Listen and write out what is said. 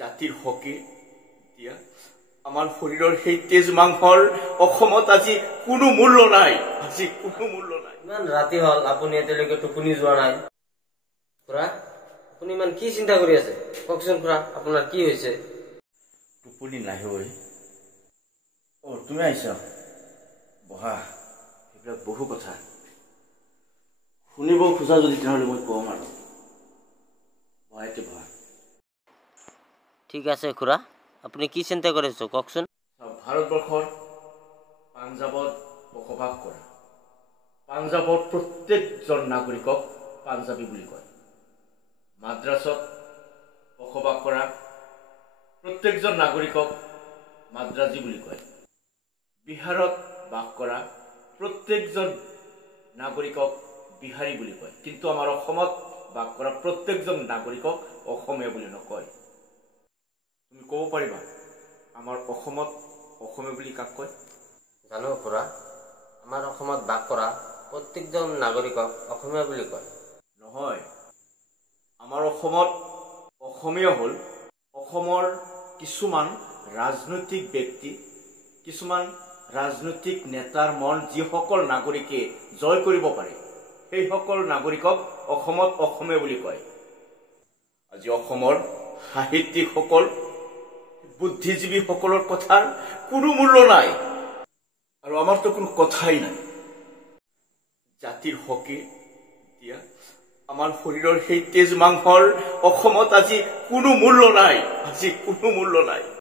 জাতিৰ হকে এতিয়া আমাৰ শৰীৰৰ সেই তেজ মাংসৰ অসমত আজি কোনো মূল্য নাই। আজি কোনো মূল্য নাই। ইমান ৰাতি হল আপুনি এতিয়ালৈকে টোপনি যোৱা নাই। খুৰা, আপুনি ইমান কি চিন্তা কৰি আছে? কওকচোন খুৰা, আপোনাৰ কি হৈছে? টোপনি নাহে ঐ। তুমি আহিছা? বহা, সেইবিলাক বহু কথা শুনিব খোজা যদি তেনেহ'লে মই কম আৰু। বহাইতে বহা। ঠিক আছে খুৰা, আপুনি কি চিন্তা কৰিছে কওকচোন? ভাৰতবৰ্ষৰ পাঞ্জাৱত বসবাস কৰা পাঞ্জাৱৰ প্ৰত্যেকজন নাগৰিকক পাঞ্জাবী বুলি কয়। মাদ্ৰাছত বসবাস কৰা প্ৰত্যেকজন নাগৰিকক মাদ্ৰাজী বুলি কয়। বিহাৰত বাস কৰা প্ৰত্যেকজন নাগৰিকক বিহাৰী বুলি কয়। কিন্তু আমাৰ অসমত বাস কৰা প্ৰত্যেকজন নাগৰিকক অসমীয়া বুলি নকয়। তুমি ক'ব পাৰিবা আমাৰ অসমত অসমীয়া বুলি কাক কয়? জানো খুৰা, আমাৰ অসমত বাস কৰা প্ৰত্যেকজন নাগৰিকক অসমীয়া বুলি কয়। নহয়, আমাৰ অসমত অসমীয়া হ'ল অসমৰ কিছুমান ৰাজনৈতিক ব্যক্তি, কিছুমান ৰাজনৈতিক নেতাৰ মন যিসকল নাগৰিকে জয় কৰিব পাৰে, সেইসকল নাগৰিকক অসমত অসমীয়া বুলি কয়। আজি অসমৰ সাহিত্যিকসকল, বুদ্ধিজীৱীসকলৰ কথাৰ কোনো মূল্য নাই আৰু আমাৰতো কোনো কথাই নাই। জাতিৰ হকে এতিয়া আমাৰ শৰীৰৰ সেই তেজ মাংসৰ অসমত আজি কোনো মূল্য নাই। আজি কোনো মূল্য নাই।